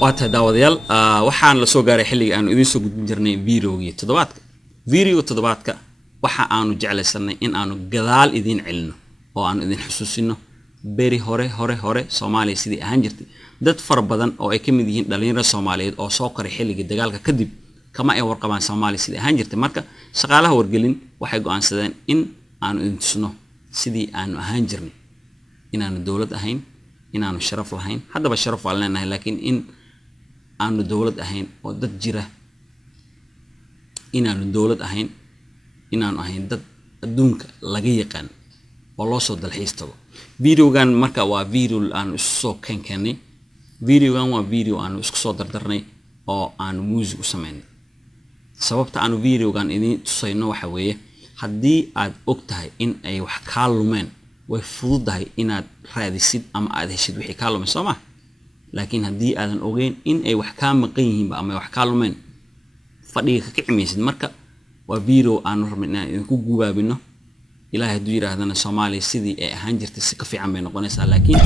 وقتها داوديال waxaan la soo gaaray xilliga aan idin soo gudbin jirnay video toddobaadka waxa aanu jeclaysanay in aanu gadaal idin celino oo aanu idin xusuusino beri hore Soomaaliya sidii ahaan jirtay dad far badan oo ay kamid yihiin dhalinyarada Soomaaliyeed oo soo koray xilliga dagaalka kadib kama ay warqabaan Soomaaliya sidii ahaan jirtay marka shaqaalaha wargelin waxay go'aansadeen in aanu idin tusno sidii aanu ahaan jirnay inaanu dawlad ahayn inaanu sharaf lahayn haddaba sharaf waa leenahay laakiin in aanu dawlad ahayn oo dad jira inaanu dawlad ahayn inaanu ahayn dad adduunka laga yaqaan oo loo soo dalxiis tago videogan marka waa video aan isku soo keenay videogan waa video aan isku soo dardarnay oo aan music u sameynay sababta aanu videogan idin tusayno waxa weeye haddii aad og tahay in ay wax ka lumeen way fududahay inaad raadisid ama aad heshid wixii ka lumay Soomaa laakiin haddii aadan ogeyn in ay wax ka maqan yihiin ama wax ka lumeen fadhiga ka kicmaysid marka waa video aan rabnaa in ku gubaabino ilaahay hadduu yiraahdana Soomaaliya sidii ay ahaan jirtay si ka fiican bay noqonaysaa laakiin